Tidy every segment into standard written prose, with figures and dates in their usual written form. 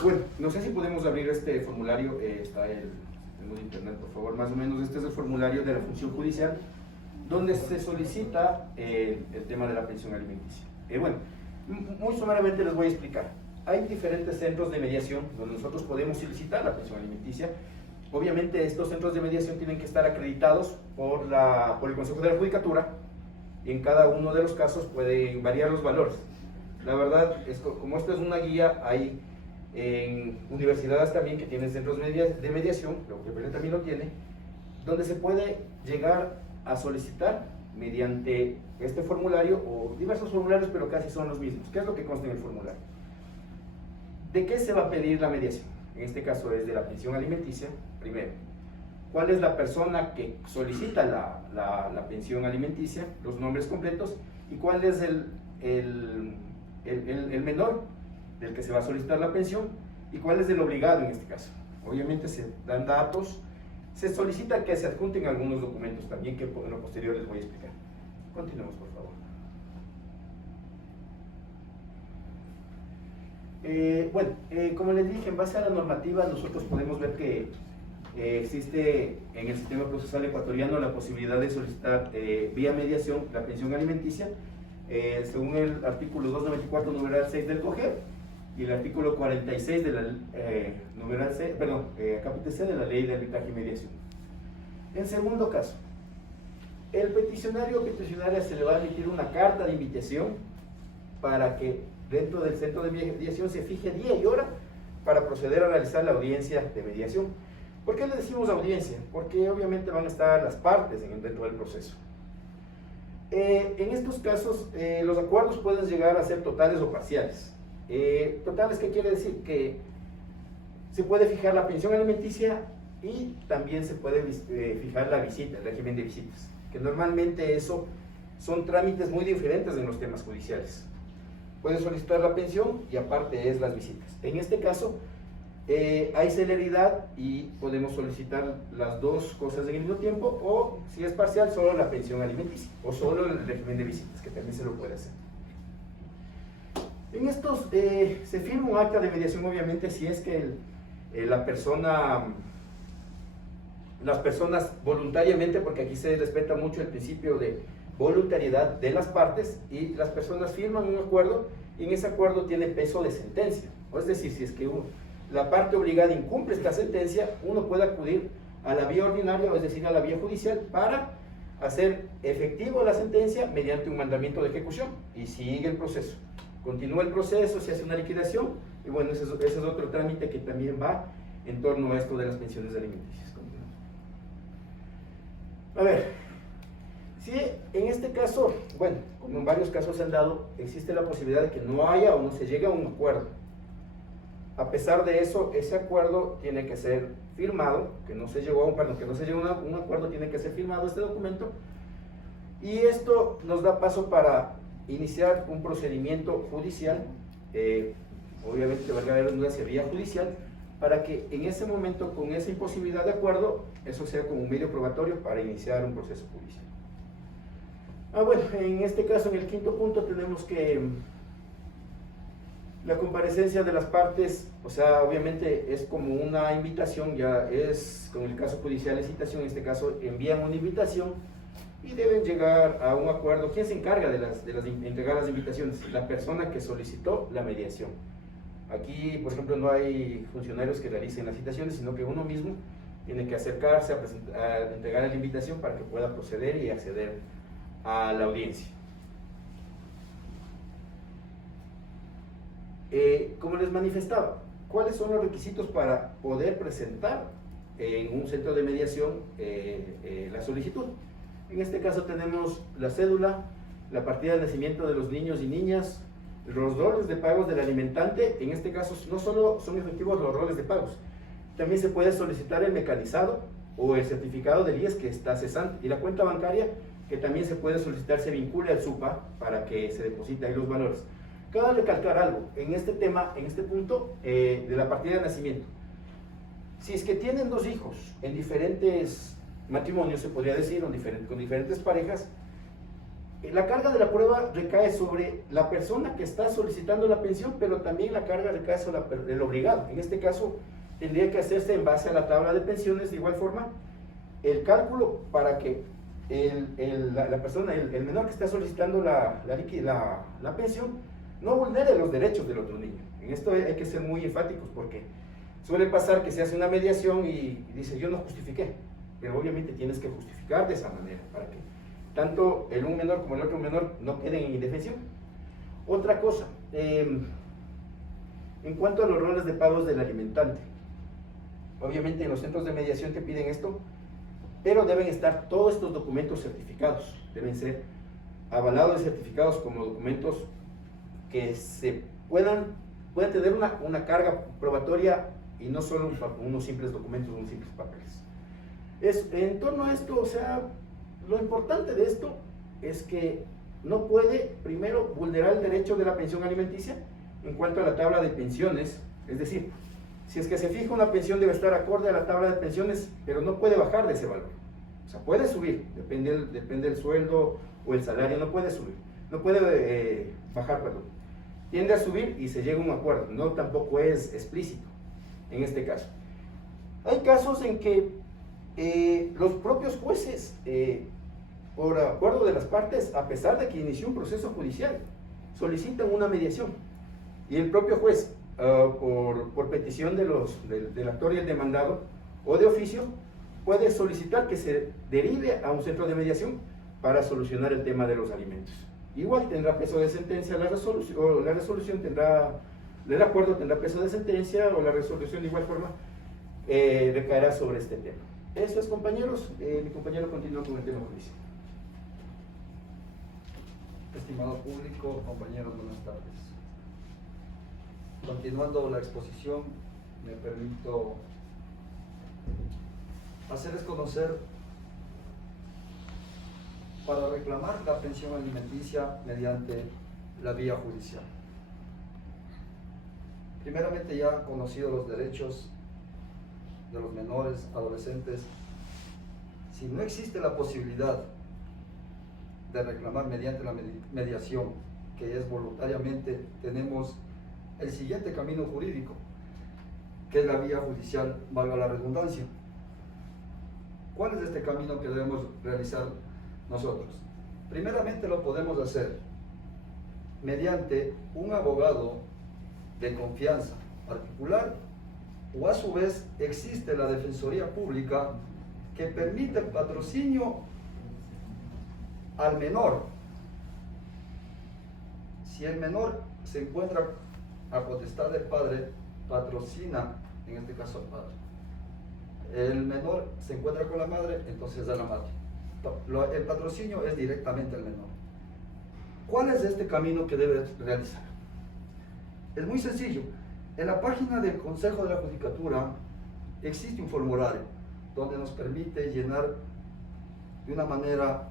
Bueno, no sé si podemos abrir este formulario, está tengo internet, por favor, más o menos este es el formulario de la función judicial, donde se solicita el tema de la pensión alimenticia. Bueno, muy sumariamente les voy a explicar. Hay diferentes centros de mediación donde nosotros podemos solicitar la pensión alimenticia. Obviamente estos centros de mediación tienen que estar acreditados por el Consejo de la Judicatura, y en cada uno de los casos pueden variar los valores. La verdad, como esto es una guía, hay en universidades también que tienen centros de mediación, la UTPL también lo tiene, donde se puede llegar a solicitar mediante este formulario o diversos formularios, pero casi son los mismos. ¿Qué es lo que consta en el formulario? ¿De qué se va a pedir la mediación? En este caso es de la pensión alimenticia, primero. ¿Cuál es la persona que solicita la pensión alimenticia? Los nombres completos. ¿Y cuál es el menor del que se va a solicitar la pensión? ¿Y cuál es el obligado en este caso? Obviamente se dan datos. Se solicita que se adjunten algunos documentos también que en lo posterior les voy a explicar. Continuemos, por favor. Como les dije, en base a la normativa nosotros podemos ver que existe en el sistema procesal ecuatoriano la posibilidad de solicitar vía mediación la pensión alimenticia según el artículo 294 numeral 6 del COGER y el artículo 46 de la capítulo C de la Ley de Arbitraje y Mediación. En segundo caso, el peticionario o peticionaria se le va a emitir una carta de invitación para que dentro del centro de mediación se fije día y hora para proceder a realizar la audiencia de mediación. ¿Por qué le decimos audiencia? Porque obviamente van a estar las partes dentro del proceso. En estos casos, los acuerdos pueden llegar a ser totales o parciales. Totales, ¿qué quiere decir? Que se puede fijar la pensión alimenticia y también se puede fijar la visita, el régimen de visitas, que normalmente eso son trámites muy diferentes en los temas judiciales. Puede solicitar la pensión y aparte es las visitas. En este caso, hay celeridad y podemos solicitar las dos cosas en el mismo tiempo, o si es parcial, solo la pensión alimenticia o solo el régimen de visitas, que también se lo puede hacer. En estos se firma un acta de mediación, obviamente, si es que las personas voluntariamente, porque aquí se respeta mucho el principio de voluntariedad de las partes, y las personas firman un acuerdo y en ese acuerdo tiene peso de sentencia. Es decir, si es que la parte obligada incumple esta sentencia, uno puede acudir a la vía ordinaria, es decir, a la vía judicial, para hacer efectivo la sentencia mediante un mandamiento de ejecución y sigue el proceso. Continúa el proceso, se hace una liquidación y bueno, ese es otro trámite que también va en torno a esto de las pensiones alimenticias. A ver, si en este caso, bueno, como en varios casos se han dado, existe la posibilidad de que no haya o no se llegue a un acuerdo. A pesar de eso, ese acuerdo tiene que ser firmado, que no se llegó a un acuerdo, tiene que ser firmado este documento, y esto nos da paso para iniciar un procedimiento judicial, obviamente valga la redundancia, vía judicial, para que en ese momento, con esa imposibilidad de acuerdo, eso sea como un medio probatorio para iniciar un proceso judicial. Bueno, en este caso, en el quinto punto, tenemos que la comparecencia de las partes, o sea, obviamente es como una invitación, ya es, como en el caso judicial de citación, en este caso envían una invitación y deben llegar a un acuerdo. ¿Quién se encarga de entregar las invitaciones? La persona que solicitó la mediación. Aquí, por ejemplo, no hay funcionarios que realicen las citaciones, sino que uno mismo tiene que acercarse a entregar la invitación para que pueda proceder y acceder a la audiencia. Como les manifestaba, ¿cuáles son los requisitos para poder presentar en un centro de mediación la solicitud? En este caso tenemos la cédula, la partida de nacimiento de los niños y niñas, los roles de pagos del alimentante. En este caso no solo son efectivos los roles de pagos, también se puede solicitar el mecanizado o el certificado del IES que está cesante, y la cuenta bancaria, que también se puede solicitar se vincule al SUPA para que se deposite ahí los valores. Cabe recalcar algo en este tema, en este punto de la partida de nacimiento. Si es que tienen dos hijos en diferentes matrimonios, se podría decir, con diferentes parejas, La carga de la prueba recae sobre la persona que está solicitando la pensión, pero también la carga recae sobre el obligado. En este caso, tendría que hacerse en base a la tabla de pensiones. De igual forma, el cálculo para que la persona, el menor que está solicitando la pensión, no vulnere los derechos del otro niño. En esto hay que ser muy enfáticos, porque suele pasar que se hace una mediación y dice, yo no justifiqué, pero obviamente tienes que justificar de esa manera, para que tanto el un menor como el otro menor no queden en indefensión. Otra cosa, en cuanto a los roles de pagos del alimentante, obviamente en los centros de mediación te piden esto, pero deben estar todos estos documentos certificados, deben ser avalados y certificados como documentos que se puedan tener una carga probatoria y no solo unos simples documentos, unos simples papeles. En torno a esto, o sea, lo importante de esto es que no puede, primero, vulnerar el derecho de la pensión alimenticia en cuanto a la tabla de pensiones, es decir, si es que se fija una pensión debe estar acorde a la tabla de pensiones, pero no puede bajar de ese valor. O sea, puede subir, depende del sueldo o el salario, no puede subir, no puede bajar, perdón. Tiende a subir y se llega a un acuerdo, no tampoco es explícito en este caso. Hay casos en que los propios jueces, por acuerdo de las partes, a pesar de que inició un proceso judicial, solicitan una mediación y el propio juez, por petición del actor y el demandado o de oficio, puede solicitar que se derive a un centro de mediación para solucionar el tema de los alimentos. Igual tendrá peso de sentencia la resolución, o la resolución tendrá, el acuerdo tendrá peso de sentencia, o la resolución de igual forma recaerá sobre este tema. Eso es, compañeros. Mi compañero continúa con el tema judicial. Estimado público, compañeros, buenas tardes. Continuando la exposición, me permito hacerles conocer para reclamar la pensión alimenticia mediante la vía judicial. Primeramente, ya conocido los derechos de los menores, adolescentes, si no existe la posibilidad de reclamar mediante la mediación, que es voluntariamente, tenemos el siguiente camino jurídico, que es la vía judicial, valga la redundancia. ¿Cuál es este camino que debemos realizar nosotros? Primeramente lo podemos hacer mediante un abogado de confianza particular, o a su vez existe la Defensoría Pública que permite el patrocinio al menor. Si el menor se encuentra a potestad del padre, patrocina, en este caso al padre. El menor se encuentra con la madre, entonces da la madre. El patrocinio es directamente al menor. ¿Cuál es este camino que debe realizar? Es muy sencillo. En la página del Consejo de la Judicatura existe un formulario donde nos permite llenar de una manera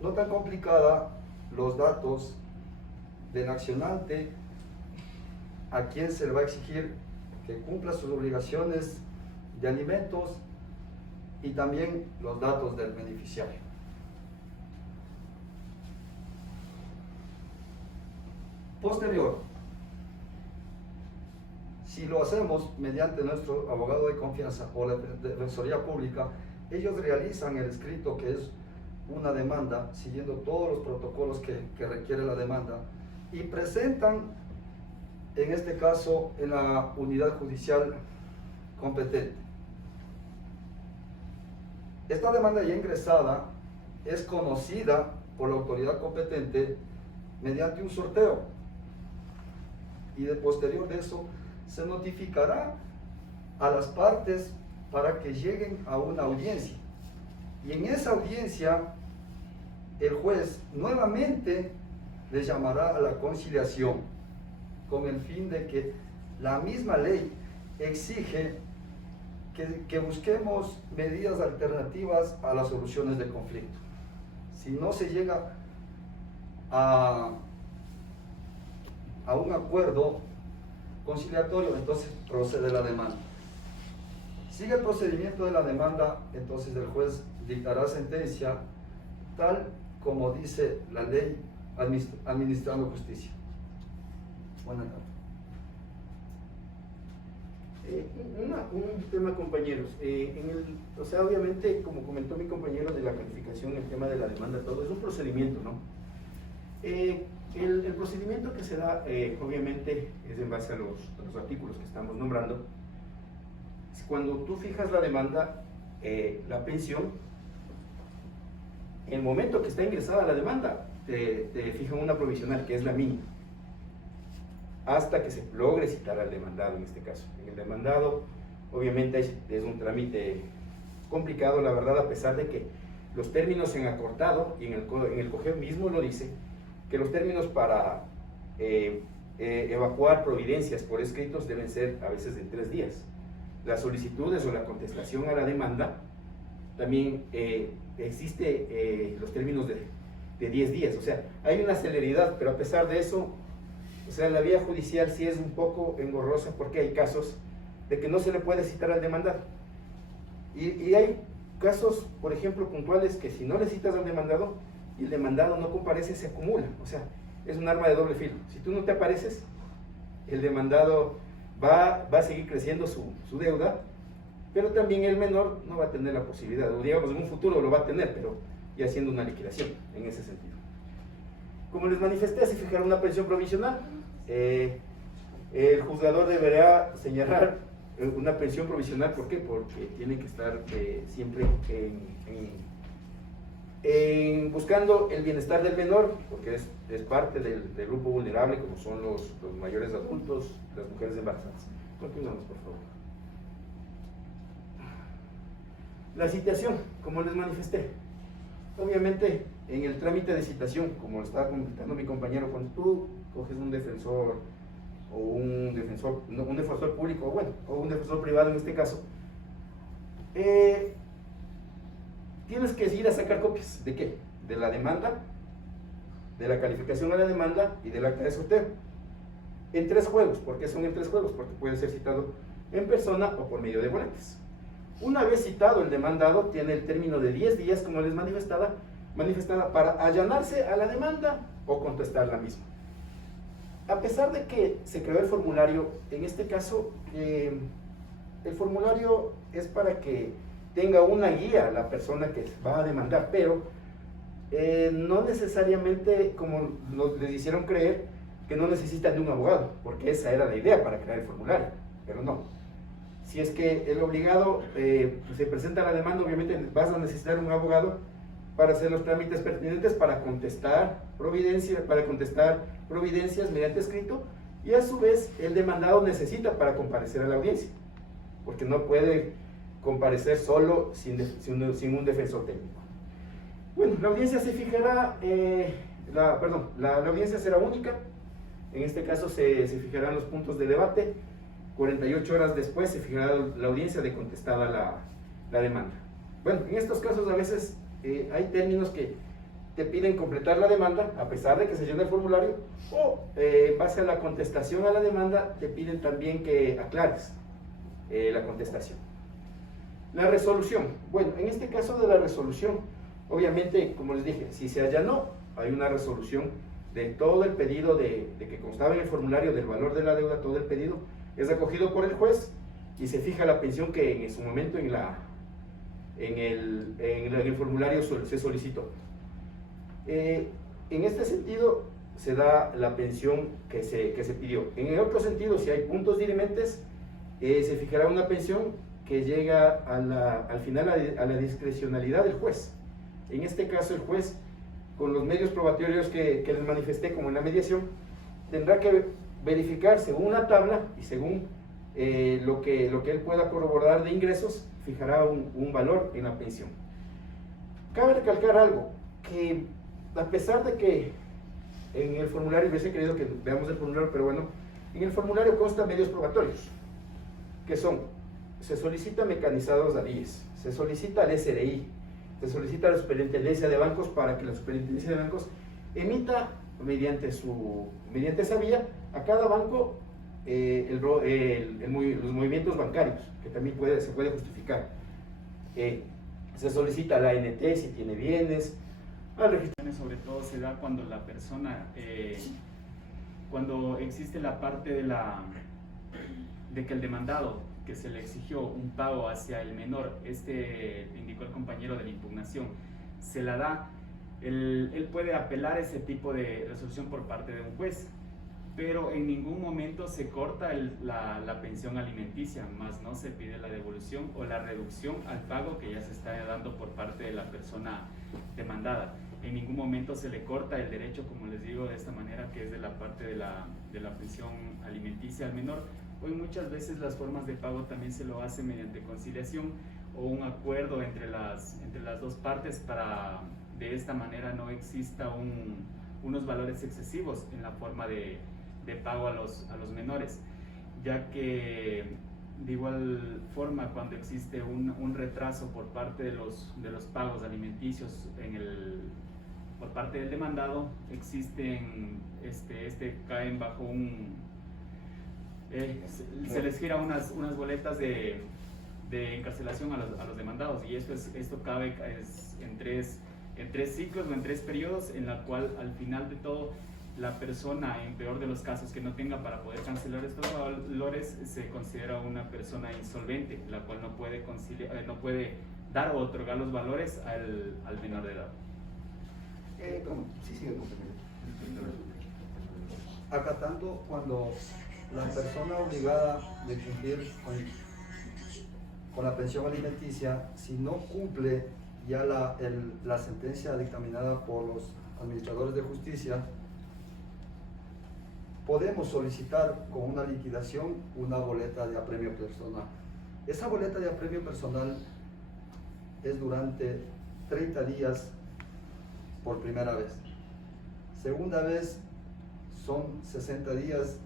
no tan complicada los datos del accionante, a quien se le va a exigir que cumpla sus obligaciones de alimentos, y también los datos del beneficiario. Posterior, si lo hacemos mediante nuestro abogado de confianza o la Defensoría Pública, ellos realizan el escrito, que es una demanda, siguiendo todos los protocolos que requiere la demanda, y presentan, en este caso, en la unidad judicial competente. Esta demanda ya ingresada es conocida por la autoridad competente mediante un sorteo, y de posterior de eso se notificará a las partes para que lleguen a una audiencia, y en esa audiencia el juez nuevamente les llamará a la conciliación, con el fin de que la misma ley exige que busquemos medidas alternativas a las soluciones de conflicto. Si no se llega a un acuerdo conciliatorio, entonces procede la demanda. Sigue el procedimiento de la demanda, entonces el juez dictará sentencia tal como dice la ley, administrando justicia. Buenas tardes. Un tema, compañeros. O sea, obviamente, como comentó mi compañero de la calificación, el tema de la demanda, todo es un procedimiento, ¿no? El procedimiento que se da, obviamente, es en base a los artículos que estamos nombrando. Cuando tú fijas la demanda, la pensión, en el momento que está ingresada la demanda, te fijan una provisional, que es la mínima, hasta que se logre citar al demandado en este caso. En el demandado, obviamente, es un trámite complicado, la verdad, a pesar de que los términos se han acortado, y en el COGEB mismo lo dice, que los términos para evacuar providencias por escritos deben ser a veces de 3 días. Las solicitudes o la contestación a la demanda, también existe los términos de 10 días, o sea, hay una celeridad, pero a pesar de eso, o sea, la vía judicial sí es un poco engorrosa porque hay casos de que no se le puede citar al demandado. Y hay casos, por ejemplo, puntuales que si no le citas al demandado y el demandado no comparece, se acumula. O sea, es un arma de doble filo. Si tú no te apareces, el demandado va a seguir creciendo su deuda, pero también el menor no va a tener la posibilidad, o digamos en un futuro lo va a tener, pero ya haciendo una liquidación en ese sentido. Como les manifesté, se fijará una pensión provisional. El juzgador deberá señalar una pensión provisional. ¿Por qué? Porque tiene que estar siempre buscando el bienestar del menor, porque es parte del grupo vulnerable, como son los mayores adultos, las mujeres embarazadas. Continuamos, por favor. La citación, como les manifesté. Obviamente, en el trámite de citación, como lo estaba comentando mi compañero, cuando tú coges un defensor o un defensor público, o un defensor privado en este caso, tienes que ir a sacar copias. ¿De qué? De la demanda, de la calificación a la demanda y del acta de sorteo. En 3 juegos. ¿Por qué son en 3 juegos? Porque puede ser citado en persona o por medio de boletes. Una vez citado, el demandado tiene el término de 10 días, como les manifestada para allanarse a la demanda o contestar la misma. A pesar de que se creó el formulario, en este caso, el formulario es para que tenga una guía la persona que va a demandar, pero no necesariamente, como les hicieron creer, que no necesitan de un abogado, porque esa era la idea para crear el formulario, pero no. Si es que el obligado se presenta a la demanda, obviamente vas a necesitar un abogado para hacer los trámites pertinentes, para contestar providencias mediante escrito, y a su vez el demandado necesita para comparecer a la audiencia, porque no puede comparecer solo sin un defensor técnico. Bueno, la audiencia se fijará, la audiencia será única. En este caso se fijarán los puntos de debate. 48 horas después se fijará la audiencia de contestada la demanda. Bueno, en estos casos a veces hay términos que te piden completar la demanda a pesar de que se llena el formulario, o en base a la contestación a la demanda te piden también que aclares la contestación. La resolución. Bueno, en este caso de la resolución, obviamente, como les dije, si se allanó, hay una resolución de todo el pedido de que constaba en el formulario del valor de la deuda. Todo el pedido es recogido por el juez y se fija la pensión que en su momento en el formulario se solicitó. En este sentido se da la pensión que se pidió. En el otro sentido, si hay puntos dirimentes, se fijará una pensión que llega al final a la discrecionalidad del juez. En este caso, el juez, con los medios probatorios que les manifesté, como en la mediación, tendrá que verificar según una tabla y según lo que él pueda corroborar de ingresos, fijará un valor en la pensión. Cabe recalcar algo, que a pesar de que en el formulario, hubiese querido que veamos el formulario, pero bueno, en el formulario constan medios probatorios, que son: se solicita mecanizados DAVIES, se solicita al SRI, se solicita a la Superintendencia de Bancos para que la Superintendencia de Bancos emita mediante esa vía a cada banco los movimientos bancarios, que también se puede justificar. Se solicita a la ANT si tiene bienes, Sobre todo se da cuando la persona, cuando existe la parte de que el demandado que se le exigió un pago hacia el menor, indicó el compañero de la impugnación, se la da, él puede apelar ese tipo de resolución por parte de un juez, pero en ningún momento se corta la pensión alimenticia, más no se pide la devolución o la reducción al pago que ya se está dando por parte de la persona demandada. En ningún momento se le corta el derecho, como les digo, de esta manera, que es de la parte de la pensión alimenticia al menor. Hoy muchas veces las formas de pago también se lo hace mediante conciliación o un acuerdo entre las dos partes para de esta manera no exista unos valores excesivos en la forma de pago a los menores, ya que de igual forma cuando existe un retraso por parte de los pagos alimenticios por parte del demandado, existen caen bajo se les gira unas boletas de encarcelación a los demandados, y esto cabe en tres ciclos o en 3 periodos, en la cual al final de todo la persona, en peor de los casos, que no tenga para poder cancelar estos valores, se considera una persona insolvente, la cual no puede dar o otorgar los valores al menor de edad. Sí, Acatando cuando la persona obligada de cumplir con la pensión alimenticia, si no cumple ya la sentencia dictaminada por los administradores de justicia, podemos solicitar con una liquidación una boleta de apremio personal. Esa boleta de apremio personal es durante 30 días por primera vez. Segunda vez son 60 días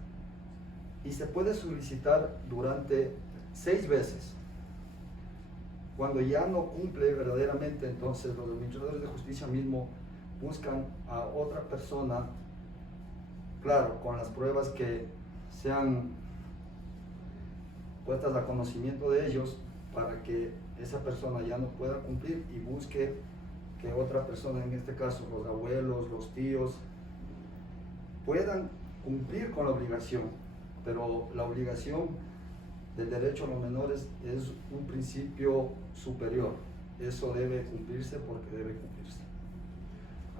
y se puede solicitar durante 6 veces. Cuando ya no cumple verdaderamente, entonces los administradores de justicia mismo buscan a otra persona, claro, con las pruebas que sean puestas a conocimiento de ellos, para que esa persona ya no pueda cumplir y busque que otra persona, en este caso los abuelos, los tíos, puedan cumplir con la obligación. Pero la obligación del derecho a los menores es un principio superior. Eso debe cumplirse porque debe cumplirse.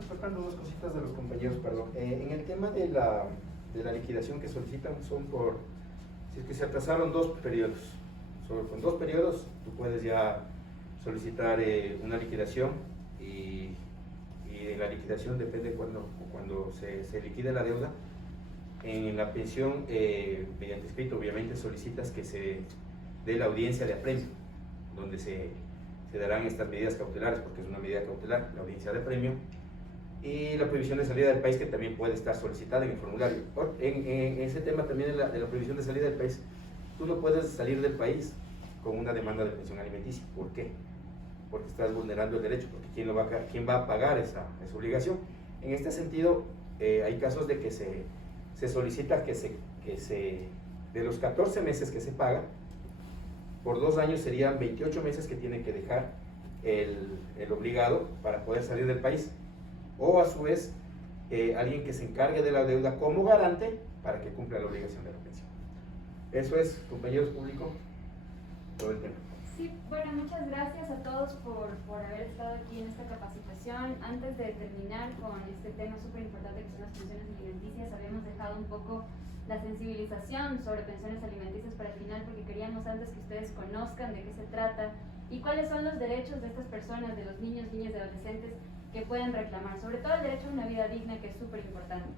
Tocando 2 cositas de los compañeros, perdón. En el tema de la liquidación que solicitan, si es que se atrasaron 2 periodos. Solo con 2 periodos tú puedes ya solicitar una liquidación, y de la liquidación depende cuando se liquide la deuda. En la pensión, mediante escrito, obviamente solicitas que se dé la audiencia de apremio, donde se darán estas medidas cautelares, porque es una medida cautelar, la audiencia de apremio, y la prohibición de salida del país, que también puede estar solicitada en el formulario. En ese tema también de la prohibición de salida del país, tú no puedes salir del país con una demanda de pensión alimenticia. ¿Por qué? Porque estás vulnerando el derecho, porque ¿quién va a pagar esa obligación? En este sentido, hay casos de que se solicita que de los 14 meses que se paga, por 2 años serían 28 meses que tiene que dejar el obligado para poder salir del país, o a su vez alguien que se encargue de la deuda como garante para que cumpla la obligación de la pensión. Eso es, compañeros públicos, todo el tema. Sí, bueno, muchas gracias a todos por haber estado aquí en esta capacitación. Antes de terminar con este tema súper importante que son las pensiones alimenticias, habíamos dejado un poco la sensibilización sobre pensiones alimenticias para el final, porque queríamos antes que ustedes conozcan de qué se trata y cuáles son los derechos de estas personas, de los niños, niñas y adolescentes que pueden reclamar, sobre todo el derecho a una vida digna, que es súper importante.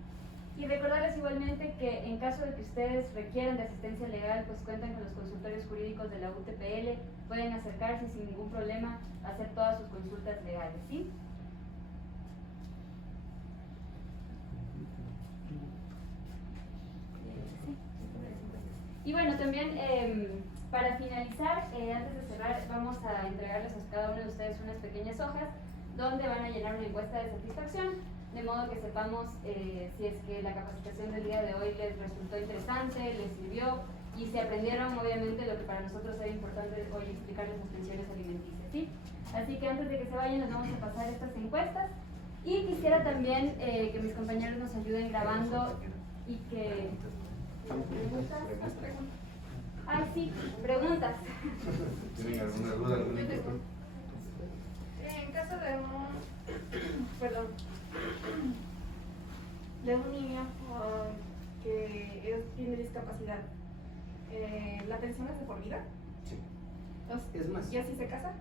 Y recordarles igualmente que en caso de que ustedes requieran de asistencia legal, pues cuentan con los consultorios jurídicos de la UTPL, pueden acercarse sin ningún problema a hacer todas sus consultas legales, ¿sí? Y bueno, también para finalizar, antes de cerrar, vamos a entregarles a cada uno de ustedes unas pequeñas hojas donde van a llenar una encuesta de satisfacción, de modo que sepamos si es que la capacitación del día de hoy les resultó interesante, les sirvió, y si aprendieron obviamente lo que para nosotros era importante hoy explicarles las pensiones alimenticias, ¿sí? Así que antes de que se vayan les vamos a pasar estas encuestas. Y quisiera también que mis compañeros nos ayuden grabando y que... Ay, sí, preguntas. ¿Tienen alguna duda? Yo tengo. En caso de perdón, de un niño que tiene discapacidad, ¿la pensión es de por vida? Sí. Entonces, Es más. ¿y así se casa?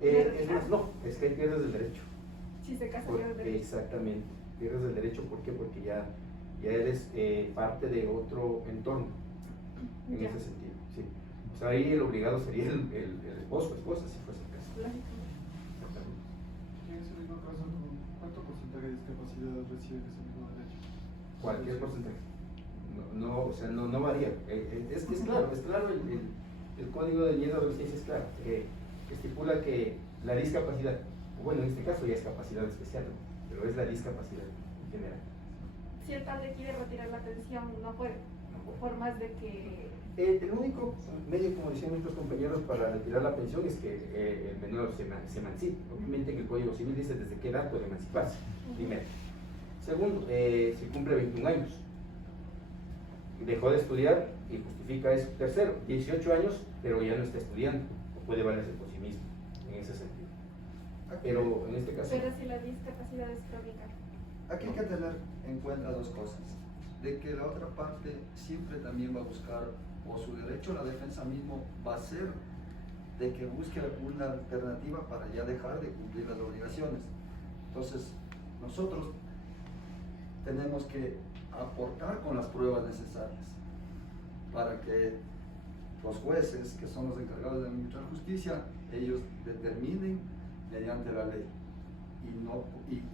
Es más, no, es que ahí pierdes el derecho. Si se casa, pierde el derecho. Exactamente, pierdes el derecho, ¿por qué? Porque ya eres parte de otro entorno, en Ya. ese sentido, sí. O sea, ahí el obligado sería el esposo, esposa, si fuese el caso. Lógico. Exactamente. En ese mismo caso, ¿cuánto porcentaje de discapacidad recibe ese mismo derecho? Cualquier porcentaje. O sea, no varía. Es claro el código de niñez y adolescencia es claro, que estipula que la discapacidad, bueno, en este caso ya es capacidad especial, ¿no? Pero es la discapacidad en general. Si el padre quiere retirar la pensión, no puede, por más de que... El único medio, como decían nuestros compañeros, para retirar la pensión es que el menor se emancipe. Obviamente en el Código Civil dice desde qué edad puede emanciparse, primero. Segundo, si cumple 21 años, dejó de estudiar y justifica eso. Tercero, 18 años, pero ya no está estudiando, o puede valerse por sí mismo, en ese sentido. Pero en este caso... Pero si la discapacidad es crónica. Aquí hay que tener en cuenta dos cosas. De que la otra parte siempre también va a buscar, o su derecho a la defensa mismo va a ser de que busque una alternativa para ya dejar de cumplir las obligaciones. Entonces, nosotros tenemos que aportar con las pruebas necesarias para que los jueces, que son los encargados de administrar justicia, ellos determinen mediante la ley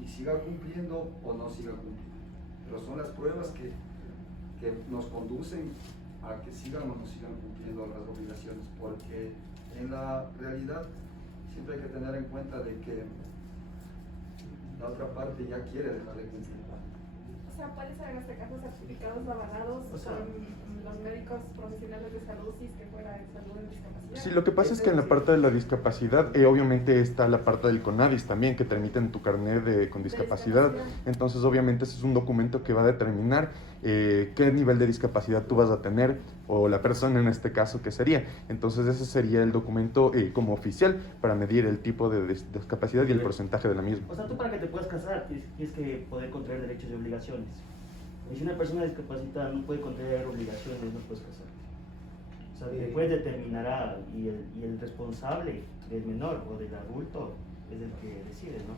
y siga cumpliendo o no siga cumpliendo. Pero son las pruebas que nos conducen a que sigan o no sigan cumpliendo las obligaciones, porque en la realidad siempre hay que tener en cuenta de que la otra parte ya quiere dejar de cumplir. O sea, puede ser en este caso certificados avalados O sea, por los médicos profesionales de salud, si es que fuera de salud en discapacidad. Sí, lo que pasa es que en la parte de la discapacidad, obviamente está la parte del CONADIS también, que te emiten tu carnet con discapacidad. Entonces, obviamente, ese es un documento que va a determinar qué nivel de discapacidad tú vas a tener, o la persona en este caso que sería. Entonces, ese sería el documento como oficial para medir el tipo de discapacidad y el porcentaje de la misma. O sea, tú para que te puedas casar tienes que poder contraer derechos y obligaciones. Y si una persona discapacitada no puede contraer obligaciones, no puedes casarte. O sea, después determinará y el responsable del menor o del adulto es el que decide, ¿no?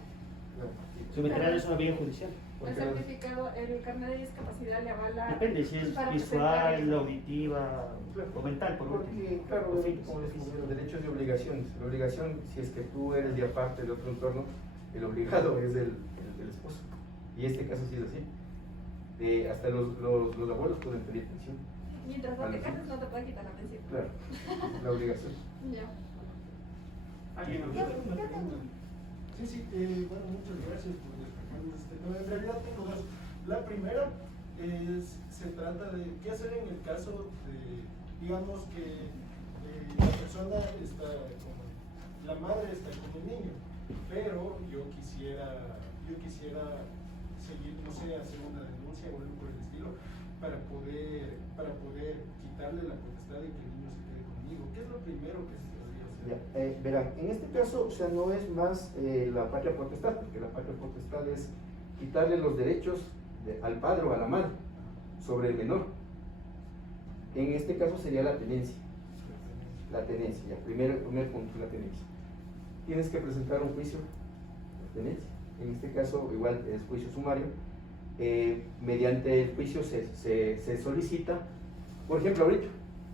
Someterá eso a una vía judicial. El certificado, el carnet de discapacidad le avala. Depende si es para visual, presentar- auditiva o mental, por último. Porque, claro, O física. como les decía, los derechos y obligaciones. La obligación, si es que tú eres de aparte de otro entorno, el obligado es el esposo. Y este caso sí es así. Hasta los abuelos pueden pedir pensión. Mientras no te cases, no te pueden quitar la pensión. Claro, la obligación. Ya. ¿Alguien más? Sí, bueno, muchas gracias por despejarnos este tema. En realidad tengo dos. La primera se trata de qué hacer en el caso de, digamos que la persona está con, la madre está con el niño, pero yo quisiera seguir, no sé, hacer una denuncia o algo por el estilo, para poder quitarle la potestad de que el niño se quede conmigo. ¿Qué es lo primero que se podría hacer? Ya, verán, en este caso, o sea, no es más la patria potestad, porque la patria potestad es quitarle los derechos al padre o a la madre sobre el menor. En este caso sería la tenencia. La tenencia, ya, primer punto, la tenencia. Tienes que presentar un juicio de tenencia. En este caso, igual es juicio sumario. Mediante el juicio se solicita, por ejemplo, ahorita,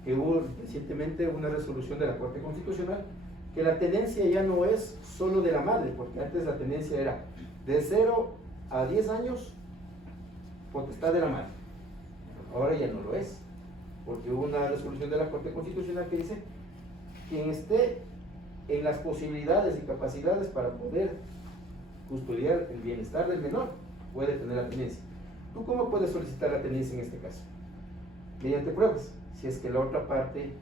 que hubo recientemente una resolución de la Corte Constitucional, que la tenencia ya no es solo de la madre, porque antes la tenencia era de 0 a 10 años, potestad de la madre. Ahora ya no lo es, porque hubo una resolución de la Corte Constitucional que dice quien esté en las posibilidades y capacidades para poder custodiar el bienestar del menor puede tener la tenencia. ¿Tú cómo puedes solicitar la tenencia en este caso? Mediante pruebas. Si es que la otra parte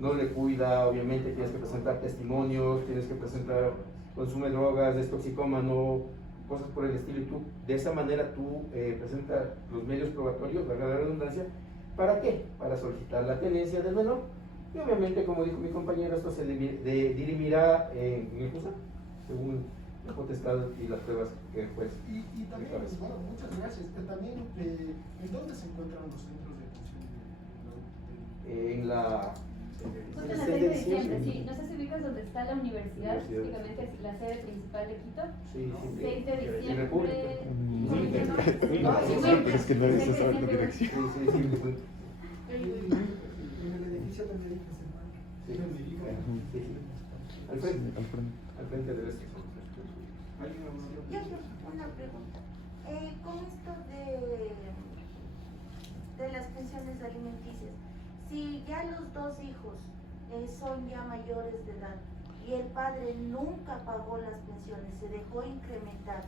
no le cuida, obviamente tienes que presentar testimonios, tienes que presentar consume drogas, es toxicómano, cosas por el estilo, y tú, de esa manera tú presentas los medios probatorios, valga la redundancia, ¿para qué? Para solicitar la tenencia del menor, y obviamente, como dijo mi compañero, esto se dirimirá en el juzgado, según la potestad y las pruebas que el juez. Y también, establece. bueno, muchas gracias. También, ¿en dónde se encuentran los centros de atención? En la... Justo en la 6 de diciembre, sí. No sé si ubicas donde está la universidad, específicamente es la sede principal de Quito. Sí, 6 de en diciembre. República. ¿Cómo se llama? No, No, pero es que no es 6 de esa la diciembre. dirección. Sí. En el edificio de América Central. Sí. En América. Sí. Al frente. Al frente. Al frente de este. Yo tengo una pregunta. Con esto de las pensiones alimenticias, si ya los dos hijos son ya mayores de edad y el padre nunca pagó las pensiones, se dejó incrementar,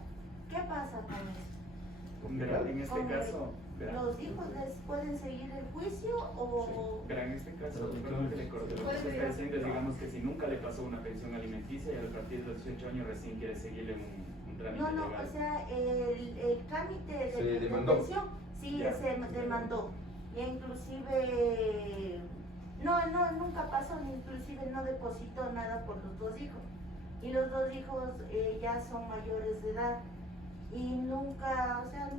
¿qué pasa con eso? Verá, en este Con caso, verá. ¿Los hijos les pueden seguir el juicio o...? Verá, en este caso, perdón que le corte, lo que se está diciendo es, digamos, que si nunca le pasó una pensión alimenticia y a partir de los 18 años recién quiere seguirle un trámite No, legal. o sea, el trámite Se de demandó. pensión sí Ya. se demandó. Y inclusive, nunca pasó, inclusive no depositó nada por los dos hijos. Y los dos hijos ya son mayores de edad. Y nunca, o sea,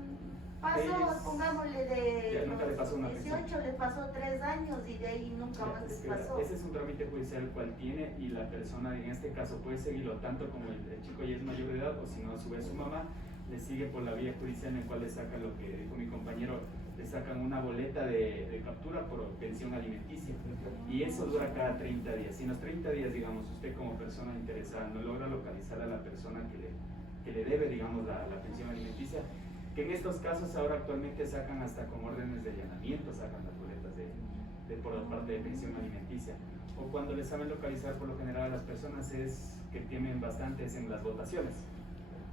pasó, Ellos- pongámosle de ya nunca le pasó una los pensión. 18, le pasó 3 años y de ahí nunca Ya, más es les que pasó. ese es un trámite judicial el cual tiene y la persona en este caso puede seguirlo tanto como el chico ya es mayor de edad o si no a su vez su mamá le sigue por la vía judicial en el cual le sacan lo que dijo mi compañero, le sacan una boleta de captura por pensión alimenticia y eso dura cada 30 días. Si en los 30 días, digamos, usted como persona interesada no logra localizar a la persona que le debe, digamos, la pensión alimenticia, que en estos casos ahora actualmente sacan hasta con órdenes de allanamiento, sacan las boletas por la parte de pensión alimenticia. O cuando les saben localizar, por lo general a las personas es que tienen bastantes en las votaciones,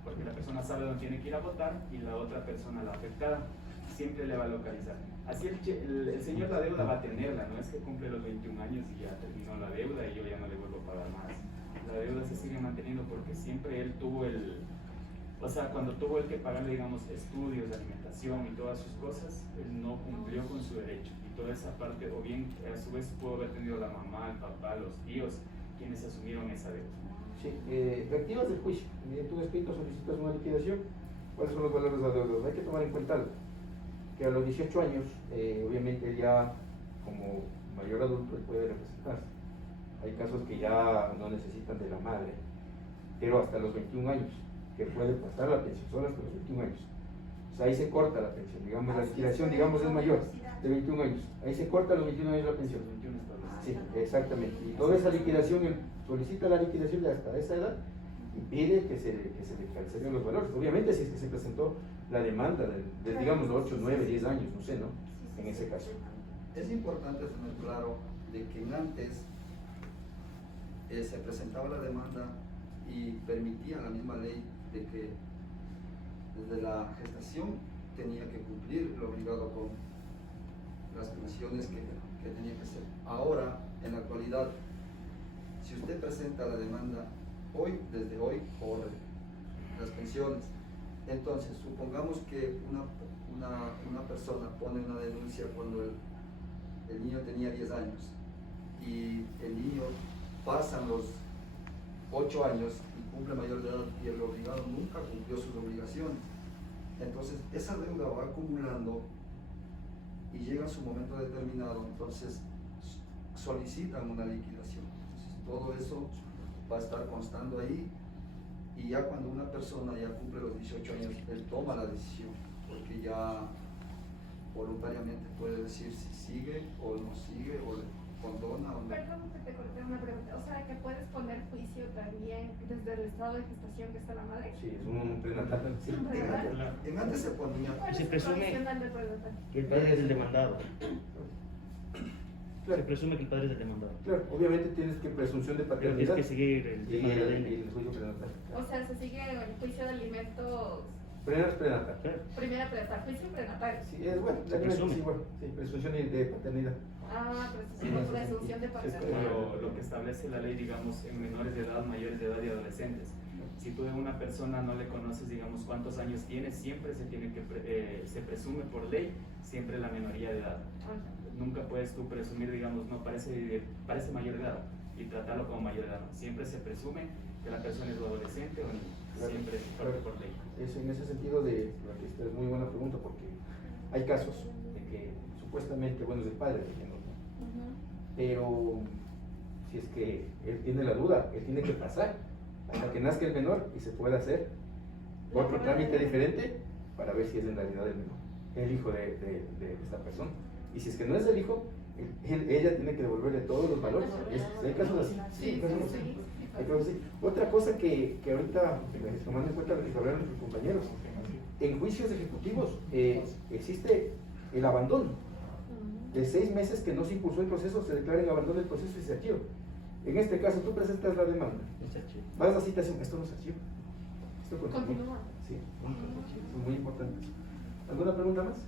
porque la persona sabe dónde tiene que ir a votar y la otra persona, la afectada, siempre le va a localizar. Así el señor la deuda va a tenerla, no es que cumple los 21 años y ya terminó la deuda y yo ya no le vuelvo a pagar más. La deuda se sigue manteniendo porque siempre él tuvo o sea, cuando tuvo el que pagarle, digamos, estudios, alimentación y todas sus cosas, él no cumplió con su derecho. Y toda esa parte, o bien a su vez pudo haber tenido la mamá, el papá, los tíos, quienes asumieron esa deuda. Sí, reactivas el juicio. Mediante un escrito solicitas una liquidación. ¿Cuáles son los valores de la deuda? Hay que tomar en cuenta algo, que a los 18 años, obviamente ya como mayor adulto él puede representarse. Hay casos que ya no necesitan de la madre, pero hasta los 21 años, que puede pasar la pensión, solo hasta los 21 años. O sea, ahí se corta la pensión, digamos, la liquidación, digamos, es mayor, de 21 años. Ahí se corta a los 21 años la pensión. 21 establecidos. Sí, exactamente. Y toda esa liquidación, él solicita la liquidación de hasta esa edad y pide que se le cancelen los valores. Obviamente, si es que se presentó la demanda de digamos, 8, 9, 10 años, no sé, ¿no? En ese caso. Es importante tener claro de que antes se presentaba la demanda y permitía la misma ley de que desde la gestación tenía que cumplir lo obligado con las pensiones que tenía que ser. Ahora, en la actualidad, si usted presenta la demanda hoy, desde hoy, por las pensiones, entonces supongamos que una persona pone una denuncia cuando el niño tenía 10 años y el niño pasan los 8 años y cumple mayor de edad y el obligado nunca cumplió sus obligaciones. Entonces esa deuda va acumulando y llega a su momento determinado, entonces solicitan una liquidación. Entonces, todo eso va a estar constando ahí y ya cuando una persona ya cumple los 18 años, él toma la decisión, porque ya voluntariamente puede decir si sigue o no sigue, o le condona o no. Perdón que te corté una pregunta. O sea, que puedes poner juicio también desde el estado de gestación que está la madre. Sí, es un prenatal. Sí. ¿Prenatal? En antes se ponía, ¿Cuál Se es el presume- condicional de prenatal? Que el padre es el demandado. Se Claro, presume que el padre es el demandado. claro, obviamente tienes que presunción de Pero paternidad tienes que seguir el y tema de la el ley. juicio prenatal. O sea, se sigue el juicio de alimentos, Prenatal. Claro. primera prenatal, juicio prenatal. Sí, es bueno, Se presume. sí, bueno, sí, presunción de paternidad. Ah, Sí, presunción de sí, paternidad. sí, Lo que establece la ley, digamos, en menores de edad, mayores de edad y adolescentes. Si tú de una persona no le conoces, digamos, cuántos años tiene, siempre se presume por ley, siempre la menoría de edad. Nunca puedes tú presumir, digamos, no parece mayor de edad y tratarlo como mayor de edad. Siempre se presume que la persona es adolescente o niño. Claro. Siempre por ley. En ese sentido, esta es muy buena pregunta porque hay casos de que supuestamente, bueno, es el padre diciendo, ¿no? Pero si es que él tiene la duda, él tiene que pasar hasta que nazca el menor y se pueda hacer otro trámite diferente para ver si es en realidad el menor, el hijo de esta persona. Y si es que no es el hijo, ella tiene que devolverle todos los valores. ¿Hay casos así? Sí, hay casos así. Hay casos así. Otra cosa que ahorita, tomando en cuenta lo que hablaron nuestros compañeros, en juicios ejecutivos existe el abandono. De 6 meses que no se impulsó el proceso, se declara en abandono el proceso y se archiva. En este caso, tú presentas la demanda, vas a citación, esto no se archiva. Esto continúa. Sí, son muy importantes. ¿Alguna pregunta más?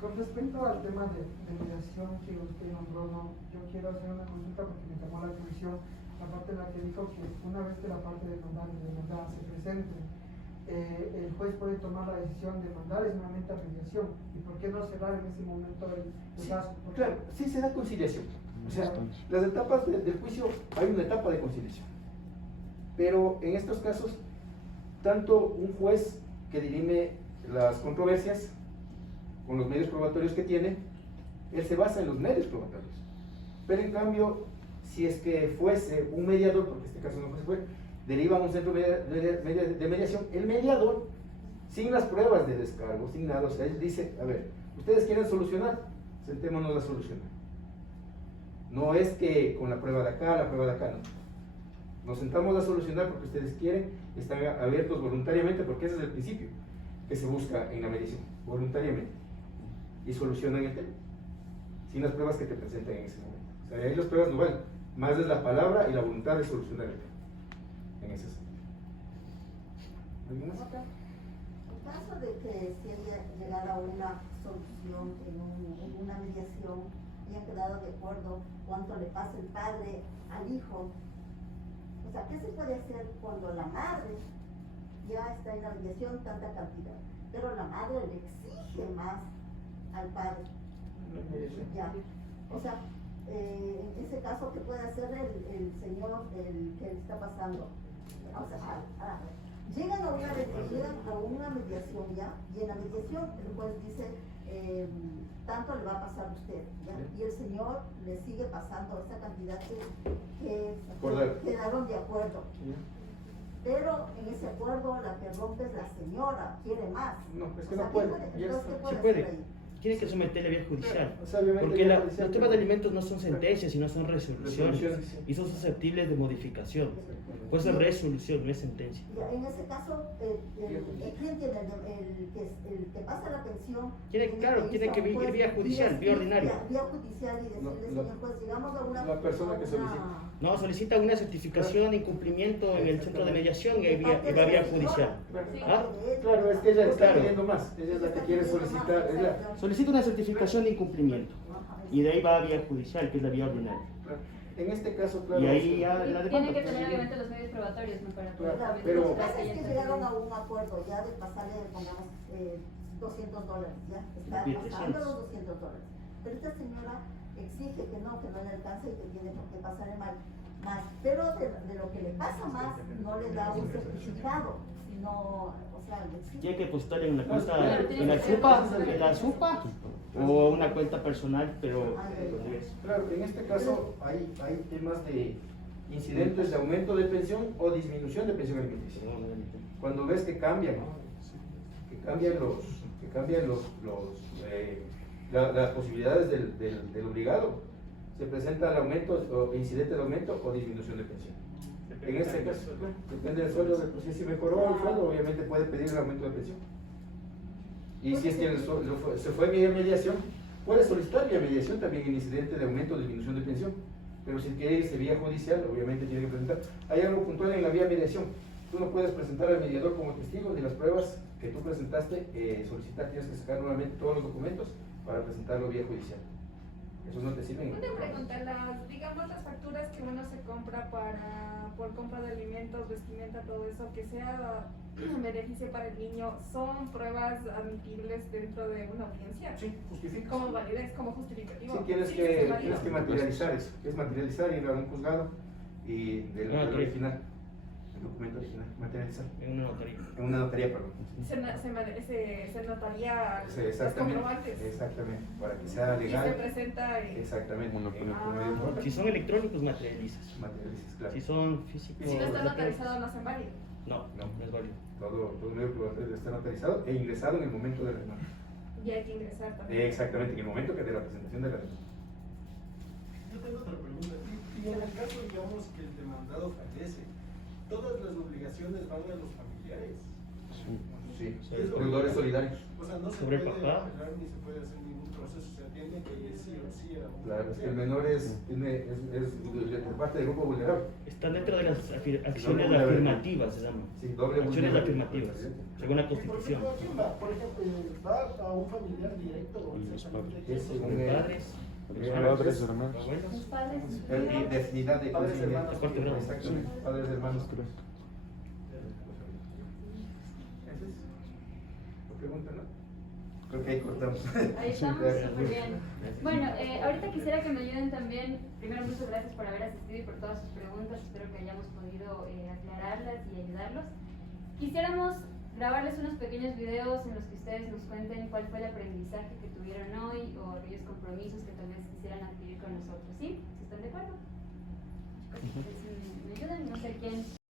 Con respecto al tema de mediación que usted nombró, yo quiero hacer una consulta porque me llamó la atención la parte en la que dijo que una vez que la parte demandada se presente, el juez puede tomar la decisión de mandarles nuevamente a mediación. ¿Y por qué no cerrar en ese momento el caso? Claro, sí se da conciliación. O sea, las etapas del juicio, hay una etapa de conciliación. Pero en estos casos, tanto un juez que dirime las controversias con los medios probatorios que tiene, él se basa en los medios probatorios. Pero en cambio, si es que fuese un mediador, porque en este caso no fue, deriva a un centro de mediación, el mediador, sin las pruebas de descargo, sin nada, o sea, él dice, a ver, ustedes quieren solucionar, sentémonos a solucionar. No es que con la prueba de acá, no. Nos sentamos a solucionar porque ustedes quieren, están abiertos voluntariamente, porque ese es el principio que se busca en la mediación, voluntariamente. Y solucionan el tema, sin las pruebas que te presentan en ese momento. O sea, ahí las pruebas no valen, más es la palabra y la voluntad de solucionar el tema. En ese sentido. ¿Alguien más? En caso de que se haya llegado a una solución en una mediación y han quedado de acuerdo cuánto le pasa el padre al hijo, o sea, ¿qué se puede hacer cuando la madre ya está en la mediación tanta cantidad, pero la madre le exige más al padre? Ya. O sea, en ese caso, ¿qué puede hacer el señor que está pasando? O sea, llegan a una mediación ya, y en la mediación el juez dice, tanto le va a pasar a usted, ¿ya? Y el señor le sigue pasando esa cantidad que quedaron de acuerdo. Pero en ese acuerdo la que rompe es la señora, quiere más. No, es que O sea, no puede. entonces, ¿qué Sí puede puede. hacer ahí? Tiene que someterle a vía judicial. O sea, obviamente Porque vía los judicial, temas de pero- alimentos no son sentencias, sino son resoluciones. Resoluciones. Y son susceptibles de modificación. Puede ser resolución, no es sentencia. Ya, en ese caso, el cliente, el que pasa la pensión, Claro, tiene que ir vía judicial, vía ordinaria. Vía judicial y decirle, señor juez, llegamos a una... la persona que solicita. No, solicita una certificación de incumplimiento en el centro de mediación y va vía judicial. ¿Ah? Claro, es que ella está Claro. pidiendo más, ella es la que quiere solicitar, es la- Solicita una certificación de incumplimiento y de ahí va a vía judicial, que es la vía ordinaria. claro. En este caso, claro. Y ahí ya Y la tiene demanda. que tener obviamente los medios probatorios, ¿no? Para poder Claro, también pero- Lo que demostrar pasa que es que ella llegaron a está un acuerdo ya de pasarle, pongamos, $200, ya, está Bien, pasando 300. los $200. Pero esta señora exige que no le alcance y que tiene que pasarle más. Pero de lo que le pasa más, no le da un certificado, sino, o sea, le exige. Tiene que depositarle en una cuenta, Claro, en tiene la que ser SUPA o una cuenta personal, pero Claro, en este caso hay temas de incidentes de aumento de pensión o disminución de pensión alimenticia. Cuando ves que cambian las posibilidades del obligado, se presenta el aumento o incidente de aumento o disminución de pensión. En este caso, depende del sueldo, pues si mejoró el sueldo, obviamente puede pedir el aumento de pensión. Y si es que se fue vía mediación, puede solicitar vía mediación también el incidente de aumento o disminución de pensión. Pero si quiere irse vía judicial, obviamente tiene que presentar. Hay algo puntual en la vía mediación. Tú no puedes presentar al mediador como testigo de las pruebas que tú presentaste, solicitar, tienes que sacar nuevamente todos los documentos para presentarlo vía judicial. Esos no te sirven. Una pregunta, digamos las facturas que uno se compra por compra de alimentos, vestimenta, todo eso, que sea un beneficio para el niño, ¿son pruebas admitibles dentro de una audiencia? Sí, justifica. Como validez, como justificativo. Sí, tienes Sí, que se valida. materializar eso. Es materializar, ir a un juzgado y del original, el documento original, materializar. En una notaría. En una notaría, perdón. Se notaría Sí, los exactamente. comprobantes. Exactamente, para que sea Y se legal. presenta Exactamente. Ah. Si son electrónicos, materializas. Materializas, claro. Si son físicos. Si no está notarizado, no hacen válido. No, no es válido. Todo medio probatorio está notarizado e ingresado en el momento de la demanda. Y hay que ingresar también. Exactamente, en el momento que de la presentación de la demanda. Yo tengo otra pregunta. Y en el caso, digamos, que el demandado fallece, ¿todas las obligaciones van a los familiares? Sí, Sí. deudores solidarios. O sea, no se Sobre puede papá. apelar ni se puede hacer ningún proceso, se atiende que es sí o sí a un Claro, es que el familiar. menor es parte del grupo vulnerable. Están dentro de las acciones vulnerabilidad. afirmativas, se llama. Sí, doble Acciones vulnerabilidad. afirmativas, según la Y, por Constitución. ejemplo, ¿a quién va? Por ejemplo, ¿va a un familiar directo o Los exactamente padres. quién? Es según Los el- padres, Padres, hermanos. Mis abuelos. padres, mis El tíos. indefinidad de Padres, conciliación. hermanos, cuarto grado. Exactamente, padres, hermanos. Correcto. ¿Esa es la pregunta, no? Creo que ahí cortamos. Ahí estamos, Gracias. súper bien. Bueno, ahorita quisiera que me ayuden también. Primero, muchas gracias por haber asistido y por todas sus preguntas. Espero que hayamos podido aclararlas y ayudarlos. Quisiéramos grabarles unos pequeños videos en los que ustedes nos cuenten cuál fue el aprendizaje que tuvieron hoy o aquellos compromisos que tal vez quisieran adquirir con nosotros. ¿Sí? ¿Sí están de acuerdo? ¿Me ayudan? No sé quién.